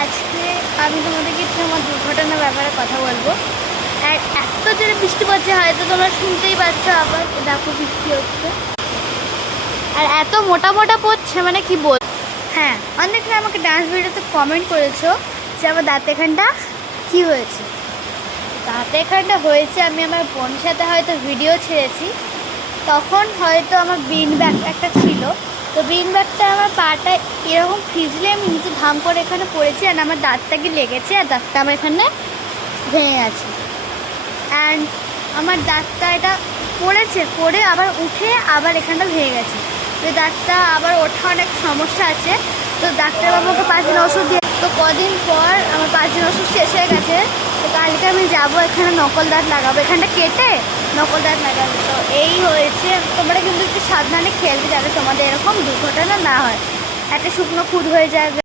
আজকে আমি তোমাদেরকে একটু আমার দুর্ঘটনার ব্যাপারে কথা বলবো। আর এত জোরে বৃষ্টি পড়ছে, হয়তো তোমরা শুনতেই পাচ্ছ, আবার দেখো বৃষ্টি হচ্ছে আর এত মোটা মোটা পড়ছে, মানে কি বল। হ্যাঁ, অনেকে আমাকে ডান্স ভিডিওতে কমেন্ট করেছো যে আমার দাঁত এখানটা কী হয়েছে। দাঁত এখানটা হয়েছে, আমি আমার বোনের সাথে হয়তো ভিডিও ছেড়েছি, তখন হয়তো আমার বিন ব্যাগ একটা ছিল, তো বিন ব্যাগটা আমার পাটা এরকম ফিজলে আমি নিচে ধাম করে এখানে পড়েছি, আর আমার দাঁতটা কি লেগেছে, আর দাঁতটা আমার এখানে ভেঙে গেছে। অ্যান্ড আমার দাঁতটা এটা পড়ে আবার উঠে আবার এখানটা ভেঙে গেছে। তো দাঁতটা আবার ওঠা অনেক সমস্যা আছে। তো ডাক্তারবাবু আমাকে 5 দিন ওষুধ দিয়ে, তো কদিন পর আমার 5 দিন ওষুধ শেষ হয়ে গেছে। তো কালকে আমি যাবো এখানে নকল দাঁত লাগাবো, এখানটা কেটে নকল দাঁত লাগাবো। তো এই হয়েছে, তোমরা কিন্তু একটু সাবধানে খেলবে যাতে তোমাদের এরকম দুর্ঘটনা না হয়, একটা শুকনো খুদ হয়ে যায়।